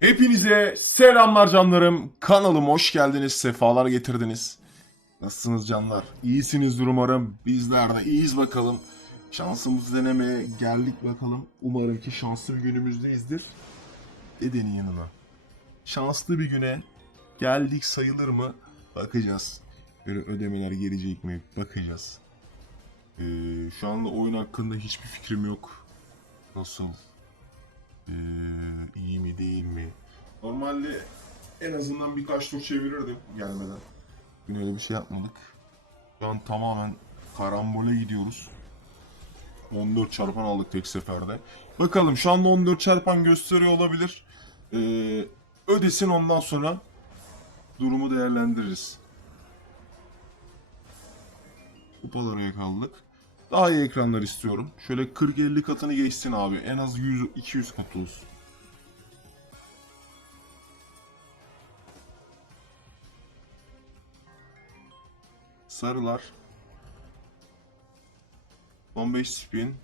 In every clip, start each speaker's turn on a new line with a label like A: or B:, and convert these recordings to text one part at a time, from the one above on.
A: Hepinize selamlar canlarım. Kanalıma hoş geldiniz. Sefalar getirdiniz. Nasılsınız canlar? İyisinizdir umarım. Bizler de iyiyiz bakalım. Şansımızı denemeye geldik bakalım. Umarım ki şanslı bir günümüzdeyizdir. Dedenin yanına. Şanslı bir güne geldik sayılır mı? Bakacağız. Böyle ödemeler gelecek mi? Bakacağız. Ee, şu anda oyun hakkında hiçbir fikrim yok. Nasıl? Ee, iyi mi değil mi? Normalde en azından birkaç tur çevirirdim gelmeden. Bugün öyle bir şey yapmadık. Şu an tamamen karambole gidiyoruz. 14 çarpan aldık tek seferde. Bakalım şu anda 14 çarpan gösteriyor olabilir. Ee, ödesin ondan sonra durumu değerlendiririz. Kupalara yakaldık. Daha iyi ekranlar istiyorum. Şöyle 40-50 katını geçsin abi. En az 100-200 kat olsun. Sarılar. 15 spin.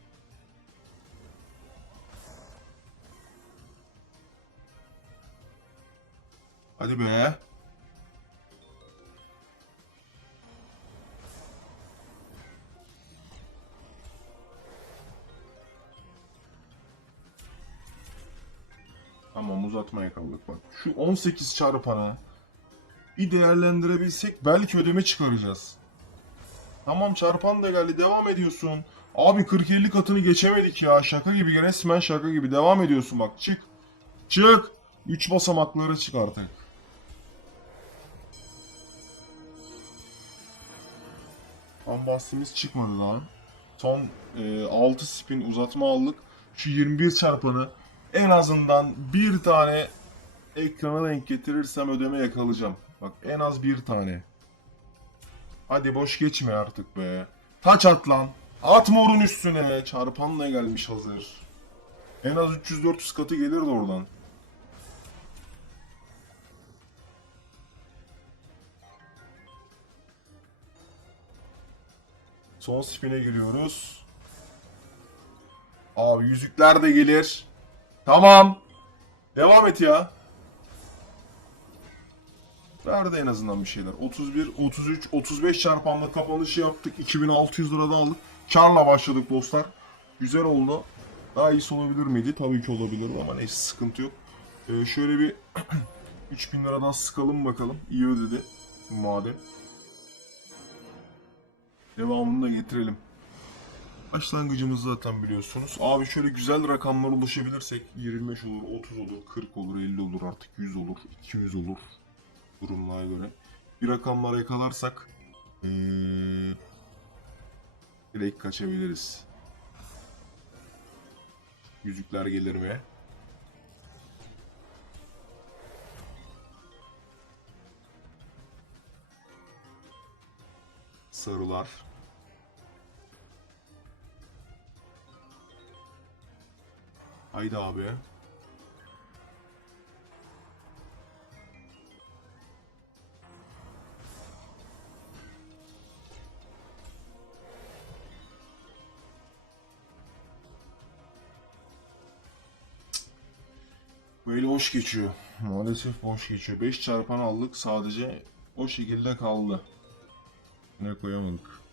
A: Hadi be. Tamam uzatmaya kaldık bak. Şu 18 çarpana bir değerlendirebilsek belki ödeme çıkaracağız. Tamam çarpan da geldi devam ediyorsun. Abi 40-50 katını geçemedik ya. Şaka gibi resmen şaka gibi. Devam ediyorsun bak çık. Çık. 3 basamakları çık artık. Tam bahsimiz çıkmadı daha. Son e, 6 spin uzatma aldık. Şu 21 çarpanı en azından bir tane ekrana denk getirirsem ödeme yakalayacağım. Bak en az bir tane. Hadi boş geçme artık be. Taç at lan. At morun üstüne. Çarpanla gelmiş hazır. En az 300-400 katı gelirdi oradan. Son spine giriyoruz. Abi yüzükler de gelir. Tamam. Devam et ya. Verdi en azından bir şeyler. 31, 33, 35 çarpanla kapanışı yaptık. 2600 lira da aldık. Karla başladık dostlar. Güzel oldu. Daha iyisi olabilir miydi? Tabii ki olabilirdi ama neyse sıkıntı yok. Ee, şöyle bir 3000 liradan sıkalım bakalım. İyi ödedi. Madem. Devamını da getirelim. Başlangıcımız zaten biliyorsunuz. Abi şöyle güzel rakamlar ulaşabilirsek 25 olur, 30 olur, 40 olur, 50 olur artık 100 olur, 200 olur durumlara göre. Bir rakamlara yakalarsak ee, direkt kaçabiliriz. Yüzükler gelir mi? Sarılar. Haydi abi. Böyle boş geçiyor. Maalesef boş geçiyor. 5 çarpan aldık sadece o şekilde kaldı. Ne koyamadık.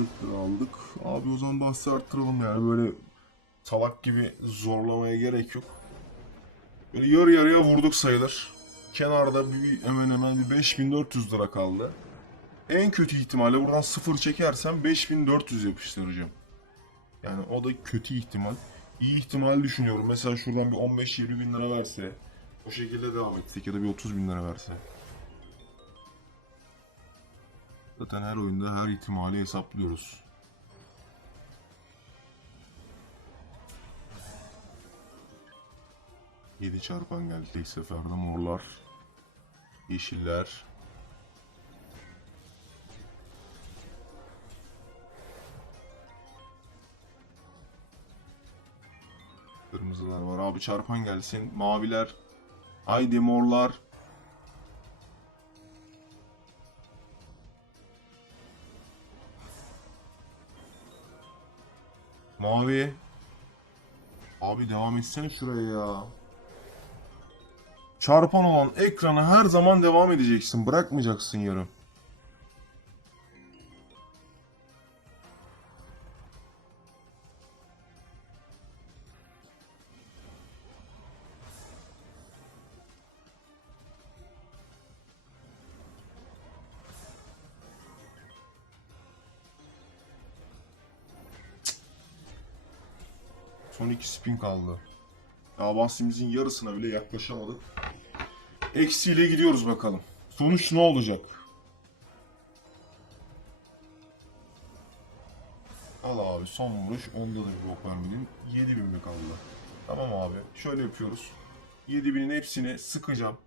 A: Lira aldık. Abi o zaman bahsi arttıralım yani böyle salak gibi zorlamaya gerek yok. Böyle yarı yarıya vurduk sayılır. Kenarda bir, hemen hemen bir 5400 lira kaldı. En kötü ihtimalle buradan sıfır çekersem 5400 yapıştıracağım. Yani o da kötü ihtimal. İyi ihtimal düşünüyorum. Mesela şuradan bir 15-20 bin lira verse. O şekilde devam etsek ya da bir 30 bin lira verse. Zaten her oyunda her ihtimali hesaplıyoruz. Yedi çarpan geldi tek seferde morlar. Yeşiller. Kırmızı kırmızılar var. Abi çarpan gelsin. Maviler. Haydi morlar. Mavi. Abi devam etsene şuraya ya. Çarpan olan ekrana her zaman devam edeceksin. Bırakmayacaksın yarım. Son iki spin kaldı. Daha bahsimizin yarısına bile yaklaşamadık. Eksiyle gidiyoruz bakalım. Sonuç ne olacak? Al abi son vuruş. Onda da bir bok vermedin. 7000 mi kaldı? Tamam abi. Şöyle yapıyoruz. 7000'in hepsini sıkacağım.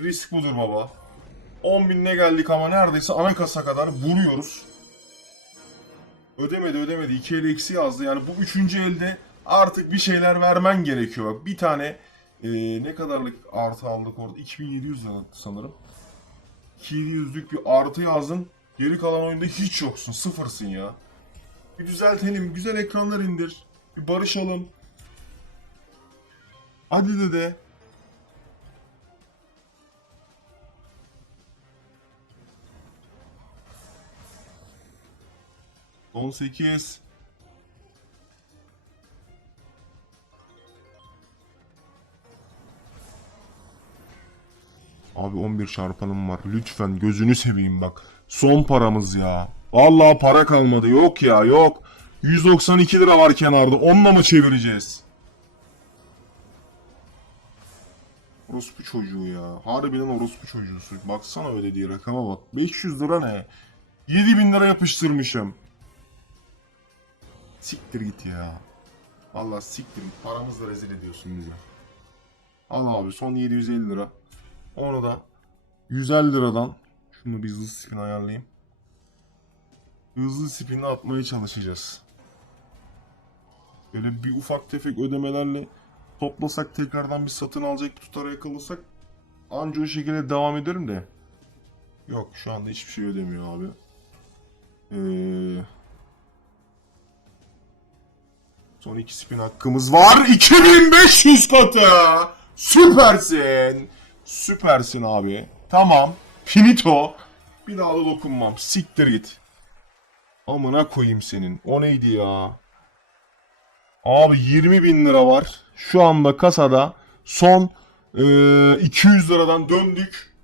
A: Risk budur baba. 10.000'ne geldik ama neredeyse ana kasa kadar vuruyoruz. Ödemedi ödemedi. 2 el eksi yazdı. Yani bu üçüncü elde artık bir şeyler vermen gerekiyor. Bir tane e, ne kadarlık artı aldık orada? 2700 lira sanırım. 2700'lük bir artı yazdın. Geri kalan oyunda hiç yoksun. Sıfırsın ya. Bir düzeltelim. Güzel ekranlar indir. Bir barışalım. Hadi dede. On sekiz. Abi 11 çarpanım var. Lütfen gözünü seveyim bak. Son paramız ya. Vallahi para kalmadı. Yok ya yok. 192 lira var kenarda. Onunla mı çevireceğiz? Orospu çocuğu ya. Harbiden orospu çocuğusu. Baksana öyle diye rakama bak. 500 lira ne? 7000 lira yapıştırmışım. Siktir git ya. Vallahi siktir git. Paramızla rezil ediyorsun bizi. Al abi son 750 lira. Onu da 150 liradan şunu bir hızlı spin ayarlayayım. Hızlı spinle atmaya çalışacağız. Böyle bir ufak tefek ödemelerle toplasak tekrardan bir satın alacak tutara yakalasak anca o şekilde devam ederim de. Yok şu anda hiçbir şey ödemiyor abi. Ee, son iki spin hakkımız var. 2500 katı. Süpersin. Süpersin abi. Tamam. Finito. Bir daha da dokunmam. Siktir git. Amına koyayım senin. O neydi ya? Abi 20 bin lira var. Şu anda kasada son eee, 200 liradan döndük.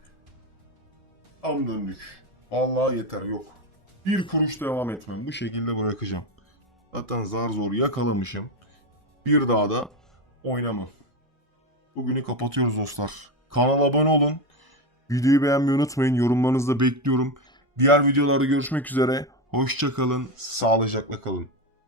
A: Tam döndük. Vallahi yeter yok. Bir kuruş devam etmem. Bu şekilde bırakacağım. Zaten zar zor yakalamışım. Bir daha da oynamam. Bugünü kapatıyoruz dostlar. Kanala abone olun. Videoyu beğenmeyi unutmayın. Yorumlarınızı da bekliyorum. Diğer videolarda görüşmek üzere. Hoşçakalın. Sağlıcakla kalın.